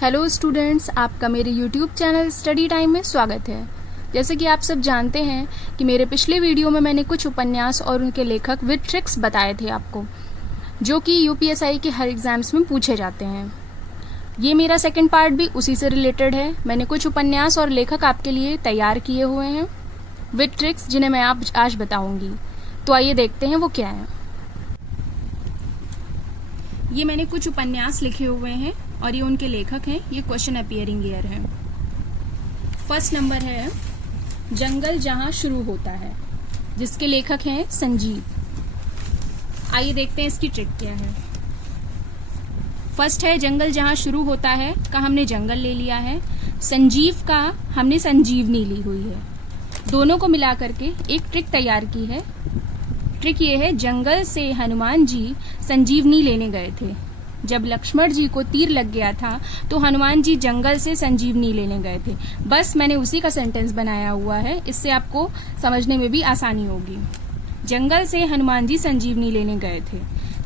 Hello students, आपका मेरे YouTube channel study time में स्वागत है। जैसे कि आप सब जानते हैं कि मेरे पिछले वीडियो में मैंने कुछ उपन्यास और उनके लेखक विद ट्रिक्स बताए थे आपको, जो कि यूपीएसआई के हर एग्जाम्स में पूछे जाते हैं। ये मेरा सेकंड पार्ट भी उसी से रिलेटेड है। मैंने कुछ उपन्यास और लेखक आपके लिए तैयार किए हुए हैं विद ट्रिक्स, जिन्हें मैं आज बताऊंगी। तो आइए देखते हैं वो क्या है। ये मैंने कुछ उपन्यास लिखे हुए हैं और ये उनके लेखक हैं। ये क्वेश्चन अपीयरिंग ईयर है। फर्स्ट नंबर है जंगल जहां शुरू होता है, जिसके लेखक हैं संजीव। आइए देखते हैं इसकी ट्रिक क्या है। फर्स्ट है जंगल जहां शुरू होता है का हमने जंगल ले लिया है, संजीव का हमने संजीवनी ली हुई है। दोनों को मिला करके एक ट्रिक तैयार की है। ट्रिक ये है, जंगल से हनुमान जी संजीवनी लेने गए थे। जब लक्ष्मण जी को तीर लग गया था तो हनुमान जी जंगल से संजीवनी लेने गए थे। बस मैंने उसी का सेंटेंस बनाया हुआ है, इससे आपको समझने में भी आसानी होगी। जंगल से हनुमान जी संजीवनी लेने गए थे।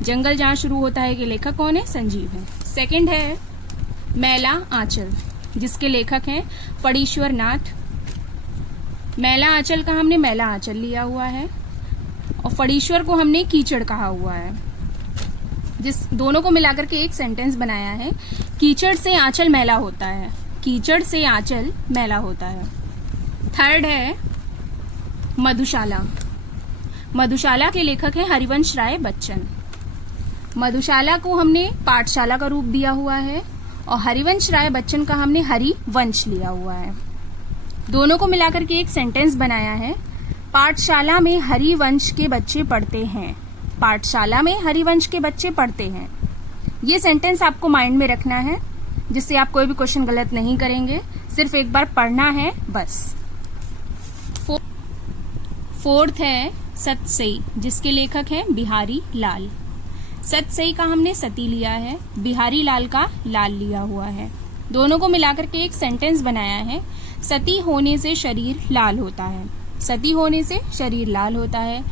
जंगल जहां शुरू होता है के लेखक कौन है? संजीव है। सेकंड है मैला आंचल, जिसके लेखक हैं फणीश्वर नाथ। मैला आंचल का हमने मैला आंचल लिया हुआ है और फणीश्वर को हमने कीचड़ कहा हुआ है। दोनों को मिलाकर के एक सेंटेंस बनाया है। कीचड़ से आंचल मैला होता है, कीचड़ से आंचल मैला होता है। थर्ड है मधुशाला। मधुशाला के लेखक हैं हरिवंश राय बच्चन। मधुशाला को हमने पाठशाला का रूप दिया हुआ है और हरिवंश राय बच्चन का हमने हरिवंश लिया हुआ है। दोनों को मिलाकर के एक सेंटेंस बनाया है। पाठशाला में हरिवंश के बच्चे पढ़ते हैं, पाठशाला में हरिवंश के बच्चे पढ़ते हैं। ये सेंटेंस आपको माइंड में रखना है, जिससे आप कोई भी क्वेश्चन गलत नहीं करेंगे। सिर्फ एक बार पढ़ना है बस। फोर्थ है सतसई, जिसके लेखक हैं बिहारी लाल। सतसई का हमने सती लिया है, बिहारी लाल का लाल लिया हुआ है। दोनों को मिलाकर के एक सेंटेंस बनाया है। सती होने से शरीर लाल होता है, सती होने से शरीर लाल होता है।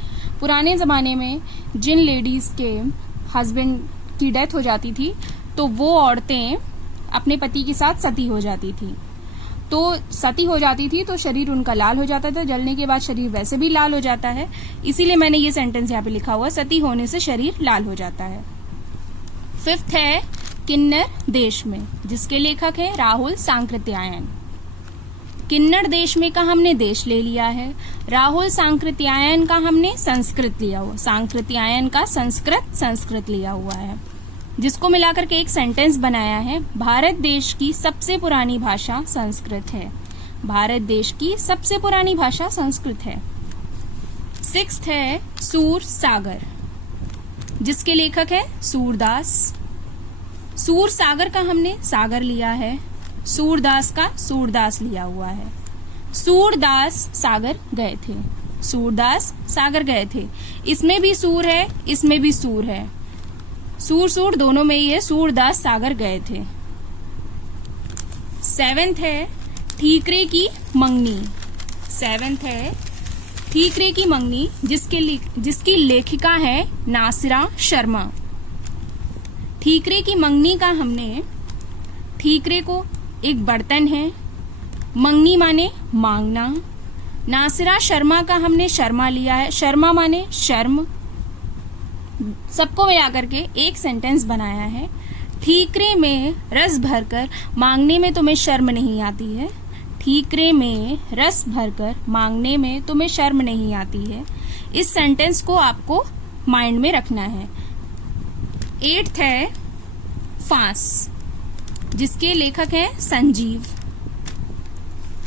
पुराने ज़माने में जिन लेडीज़ के हस्बैंड की डेथ हो जाती थी तो वो औरतें अपने पति के साथ सती हो जाती थी। तो सती हो जाती थी तो शरीर उनका लाल हो जाता था, जलने के बाद शरीर वैसे भी लाल हो जाता है। इसीलिए मैंने ये सेंटेंस यहाँ पे लिखा हुआ, सती होने से शरीर लाल हो जाता है। फिफ्थ है किन्नर देश में, जिसके लेखक है राहुल सांकृत्यायन। किन्नर देश में का हमने देश ले लिया है, राहुल सांकृत्यायन का हमने संस्कृत लिया हुआ, सांकृत्यायन का संस्कृत लिया हुआ है। जिसको मिलाकर के एक सेंटेंस बनाया है। भारत देश की सबसे पुरानी भाषा संस्कृत है, भारत देश की सबसे पुरानी भाषा संस्कृत है। सिक्स्थ है सूर सागर, जिसके लेखक है सूरदास। सूर सागर का हमने सागर लिया है, सूरदास का सूरदास लिया हुआ है। सूरदास सागर गए थे, सूरदास सागर गए थे। इसमें भी सूर है, इसमें भी सूर है, सूर सूर दोनों में ही है। सूरदास सागर गए थे। सेवेंथ है ठीकरे की मंगनी। सेवेंथ है ठीकरे की मंगनी, जिसकी लेखिका है नासिरा शर्मा। ठीकरे की मंगनी का हमने, ठीकरे को एक बर्तन है, मंगनी माने मांगना। नासिरा शर्मा का हमने शर्मा लिया है, शर्मा माने शर्म। सबको मिलाकर के एक सेंटेंस बनाया है। ठीकरे में रस भरकर मांगने में तुम्हें शर्म नहीं आती है, ठीकरे में रस भरकर मांगने में तुम्हें शर्म नहीं आती है। इस सेंटेंस को आपको माइंड में रखना है। एट्थ है फांस, जिसके लेखक है संजीव।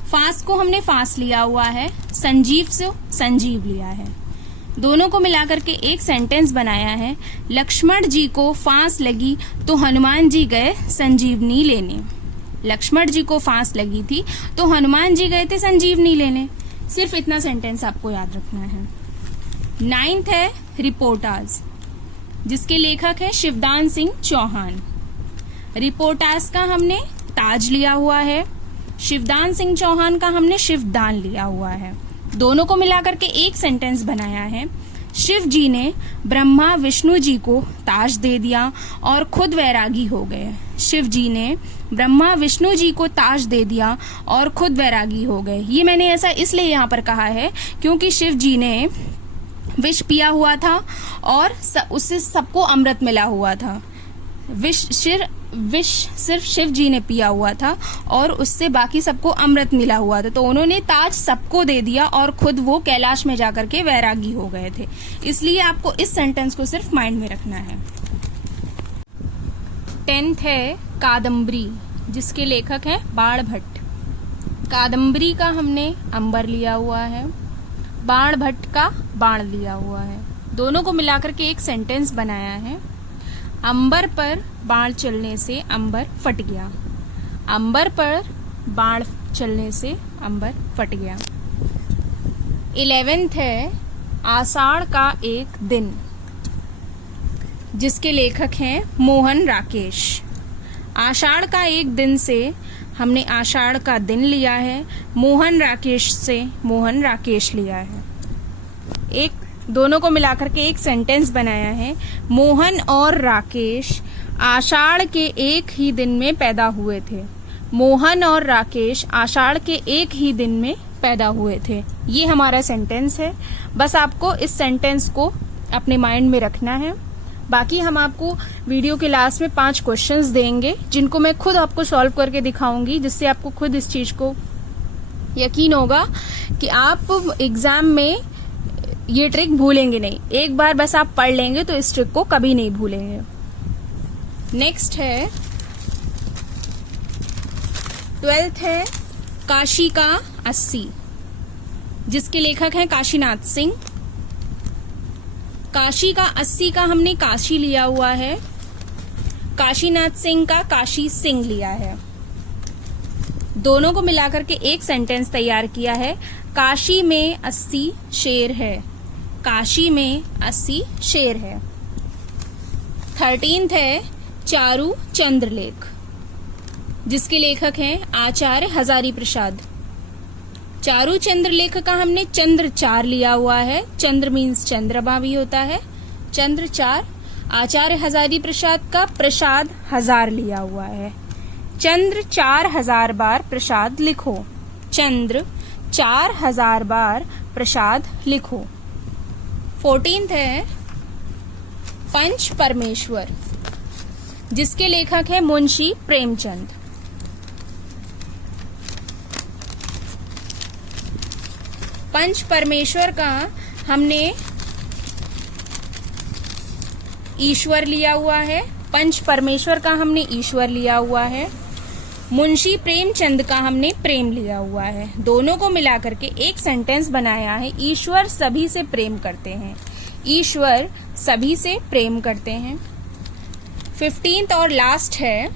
फांस को हमने फांस लिया हुआ है, संजीव से संजीव लिया है। दोनों को मिलाकर के एक सेंटेंस बनाया है। लक्ष्मण जी को फांस लगी तो हनुमान जी गए संजीवनी लेने। लक्ष्मण जी को फांस लगी थी तो हनुमान जी गए थे संजीवनी लेने। सिर्फ इतना सेंटेंस आपको याद रखना है। नाइन्थ है रिपोर्टाज, जिसके लेखक है शिवदान सिंह चौहान। रिपोर्टाज का हमने ताज लिया हुआ है, शिवदान सिंह चौहान का हमने शिवदान लिया हुआ है। दोनों को मिलाकर के एक सेंटेंस बनाया है। शिव जी ने ब्रह्मा विष्णु जी को ताज दे दिया और खुद वैरागी हो गए। शिव जी ने ब्रह्मा विष्णु जी को ताज दे दिया और खुद वैरागी हो गए। ये मैंने ऐसा इसलिए यहाँ पर कहा है क्योंकि शिव जी ने विष पिया हुआ था और उससे सबको अमृत मिला हुआ था। विष सिर्फ शिव जी ने पिया हुआ था और उससे बाकी सबको अमृत मिला हुआ था, तो उन्होंने ताज सबको दे दिया और खुद वो कैलाश में जाकर के वैरागी हो गए थे। इसलिए आपको इस सेंटेंस को सिर्फ माइंड में रखना है। 10th है कादम्बरी, जिसके लेखक है बाणभट्ट। कादम्बरी का हमने अंबर लिया हुआ है, बाणभट्ट का बाण लिया हुआ है। दोनों को मिलाकर के एक सेंटेंस बनाया है। अंबर पर बाण चलने से अंबर फट गया, अंबर पर बाण चलने से अंबर फट गया। 11th है आषाढ़ का एक दिन, जिसके लेखक हैं मोहन राकेश। आषाढ़ का एक दिन से हमने आषाढ़ का दिन लिया है, मोहन राकेश से मोहन राकेश लिया है। दोनों को मिलाकर के एक सेंटेंस बनाया है। मोहन और राकेश आषाढ़ के एक ही दिन में पैदा हुए थे। मोहन और राकेश आषाढ़ के एक ही दिन में पैदा हुए थे। ये हमारा सेंटेंस है। बस आपको इस सेंटेंस को अपने माइंड में रखना है। बाकी हम आपको वीडियो के लास्ट में 5 क्वेश्चंस देंगे, जिनको मैं खुद आपको सॉल्व करके दिखाऊंगी, जिससे आपको खुद इस चीज को यकीन होगा कि आप एग्जाम में ये ट्रिक भूलेंगे नहीं। एक बार बस आप पढ़ लेंगे तो इस ट्रिक को कभी नहीं भूलेंगे। नेक्स्ट है 12th है काशी का 80, जिसके लेखक हैं काशीनाथ सिंह। काशी का 80 का हमने काशी लिया हुआ है, काशीनाथ सिंह का काशी सिंह लिया है। दोनों को मिलाकर के एक सेंटेंस तैयार किया है। काशी में 80 शेर है, काशी में 80 शेर है। 13th है चारू चंद्रलेख, जिसके लेखक हैं आचार्य हजारी प्रसाद। चारू चंद्रलेख का हमने चंद्र 4 लिया हुआ है। चंद्र मीन्स चंद्रमा भी होता है, चंद्र 4। आचार्य हजारी प्रसाद का प्रसाद 1000 लिया हुआ है। चंद्र 4000 बार प्रसाद लिखो, चंद्र 4000 बार प्रसाद लिखो। 14th है पंच परमेश्वर, जिसके लेखक है मुंशी प्रेमचंद। पंच परमेश्वर का हमने ईश्वर लिया हुआ है, पंच परमेश्वर का हमने ईश्वर लिया हुआ है। मुंशी प्रेमचंद का हमने प्रेम लिया हुआ है। दोनों को मिलाकर के एक सेंटेंस बनाया है। ईश्वर सभी से प्रेम करते हैं, ईश्वर सभी से प्रेम करते हैं। 15th और लास्ट है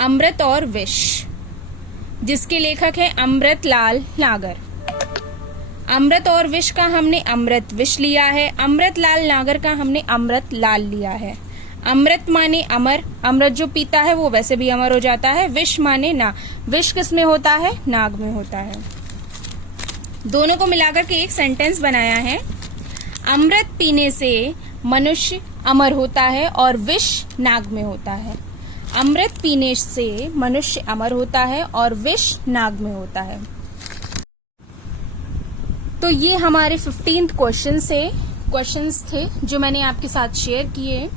अमृत और विष, जिसके लेखक है अमृतलाल नागर। अमृत और विष का हमने अमृत विष लिया है, अमृतलाल नागर का हमने अमृत लाल लिया है। अमृत माने अमर, अमृत जो पीता है वो वैसे भी अमर हो जाता है। विष माने ना, विष किस में होता है? नाग में होता है। दोनों को मिलाकर के एक सेंटेंस बनाया है। अमृत पीने से मनुष्य अमर होता है और विष नाग में होता है। अमृत पीने से मनुष्य अमर होता है और विष नाग में होता है। तो ये हमारे 15th क्वेश्चंस थे जो मैंने आपके साथ शेयर किए,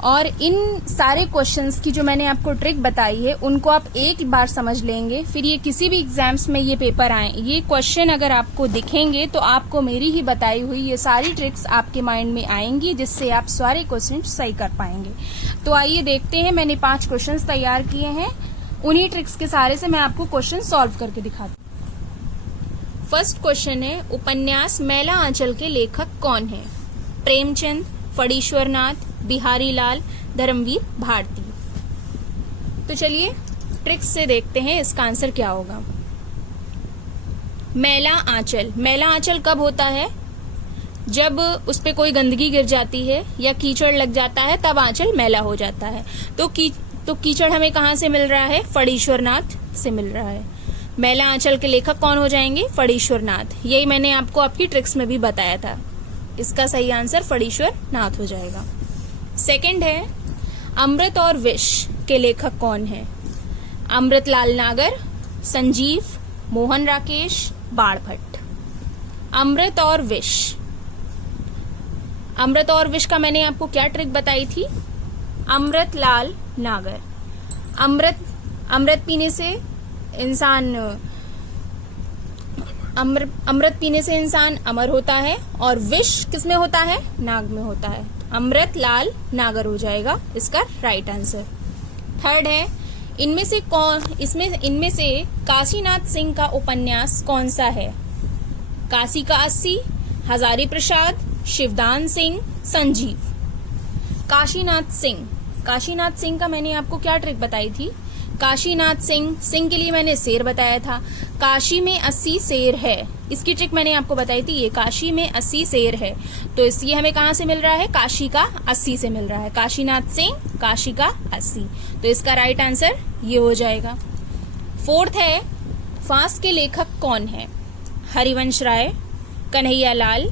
और इन सारे क्वेश्चंस की जो मैंने आपको ट्रिक बताई है उनको आप एक बार समझ लेंगे, फिर ये किसी भी एग्जाम्स में ये पेपर आए, ये क्वेश्चन अगर आपको दिखेंगे तो आपको मेरी ही बताई हुई ये सारी ट्रिक्स आपके माइंड में आएंगी, जिससे आप सारे क्वेश्चन सही कर पाएंगे। तो आइए देखते हैं, मैंने 5 क्वेश्चन तैयार किए हैं, उन्हीं ट्रिक्स के सहारे से मैं आपको क्वेश्चन सॉल्व करके दिखाती हूँ। फर्स्ट क्वेश्चन है, उपन्यास मैला आंचल के लेखक कौन है? प्रेमचंद, फणीश्वर नाथ, बिहारी लाल, धर्मवीर भारती। तो चलिए ट्रिक्स से देखते हैं इसका आंसर क्या होगा। मैला आंचल, मैला आंचल कब होता है? जब उस पे कोई गंदगी गिर जाती है या कीचड़ लग जाता है तब आंचल मैला हो जाता है। तो कीचड़ हमें कहाँ से मिल रहा है? फणीश्वर नाथ से मिल रहा है। मैला आंचल के लेखक कौन हो जाएंगे? फणीश्वर नाथ। यही मैंने आपको आपकी ट्रिक्स में भी बताया था। इसका सही आंसर फणीश्वर नाथ हो जाएगा। सेकंड है, अमृत और विष के लेखक कौन है? अमृतलाल नागर, संजीव, मोहन राकेश, बाणभट्ट। अमृत और विष। अमृत और विष का मैंने आपको क्या ट्रिक बताई थी? अमृतलाल नागर। अमृत पीने से इंसान अमृत पीने से इंसान अमर होता है, और विष किसमें होता है? नाग में होता है। अमृतलाल नागर हो जाएगा इसका राइट आंसर। थर्ड है, इनमें से काशीनाथ सिंह का उपन्यास कौन सा है? काशी का 80, हजारी प्रसाद, शिवदान सिंह, संजीव। काशीनाथ सिंह का मैंने आपको क्या ट्रिक बताई थी? काशीनाथ सिंह के लिए मैंने शेर बताया था। काशी में 80 शेर है, इसकी ट्रिक मैंने आपको बताई थी। ये काशी में 80 शेर है, तो ये हमें कहां से मिल रहा है? काशी का 80 से मिल रहा है। काशीनाथ सिंह, काशी का 80, तो इसका राइट आंसर ये हो जाएगा। फोर्थ है, फांस के लेखक कौन है? हरिवंश राय, कन्हैयालाल,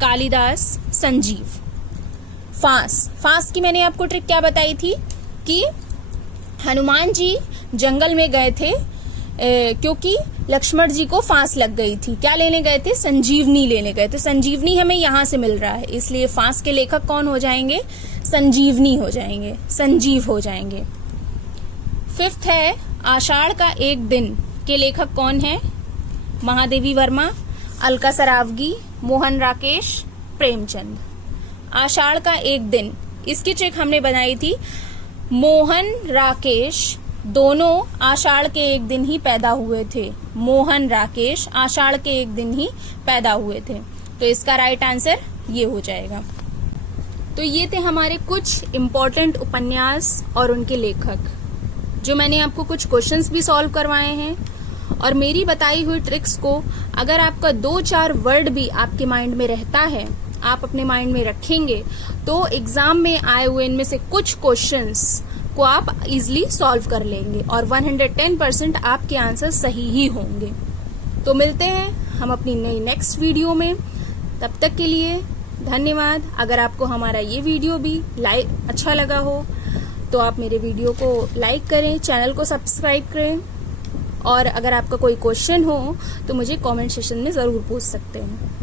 कालिदास, संजीव। फांस की मैंने आपको ट्रिक क्या बताई थी कि हनुमान जी जंगल में गए थे क्योंकि लक्ष्मण जी को फांस लग गई थी। क्या लेने गए थे? संजीवनी लेने गए थे। संजीवनी हमें यहां से मिल रहा है, इसलिए फांस के लेखक कौन हो जाएंगे? संजीवनी हो जाएंगे, संजीव हो जाएंगे। फिफ्थ है, आषाढ़ का एक दिन के लेखक कौन है? महादेवी वर्मा, अलका सरावगी, मोहन राकेश, प्रेमचंद। आषाढ़ का एक दिन, इसकी ट्रिक हमने बनाई थी। मोहन राकेश दोनों आषाढ़ के एक दिन ही पैदा हुए थे। मोहन राकेश आषाढ़ के एक दिन ही पैदा हुए थे, तो इसका राइट आंसर ये हो जाएगा। तो ये थे हमारे कुछ इम्पोर्टेंट उपन्यास और उनके लेखक, जो मैंने आपको कुछ क्वेश्चंस भी सॉल्व करवाए हैं। और मेरी बताई हुई ट्रिक्स को अगर आपका 2-4 वर्ड भी आपके माइंड में रहता है, आप अपने माइंड में रखेंगे, तो एग्जाम में आए हुए इनमें से कुछ क्वेश्चंस को आप इजीली सॉल्व कर लेंगे और 110% आपके आंसर सही ही होंगे। तो मिलते हैं हम अपनी नई नेक्स्ट वीडियो में, तब तक के लिए धन्यवाद। अगर आपको हमारा ये वीडियो भी अच्छा लगा हो तो आप मेरे वीडियो को लाइक करें, चैनल को सब्सक्राइब करें, और अगर आपका कोई क्वेश्चन हो तो मुझे कमेंट सेक्शन में जरूर पूछ सकते हैं।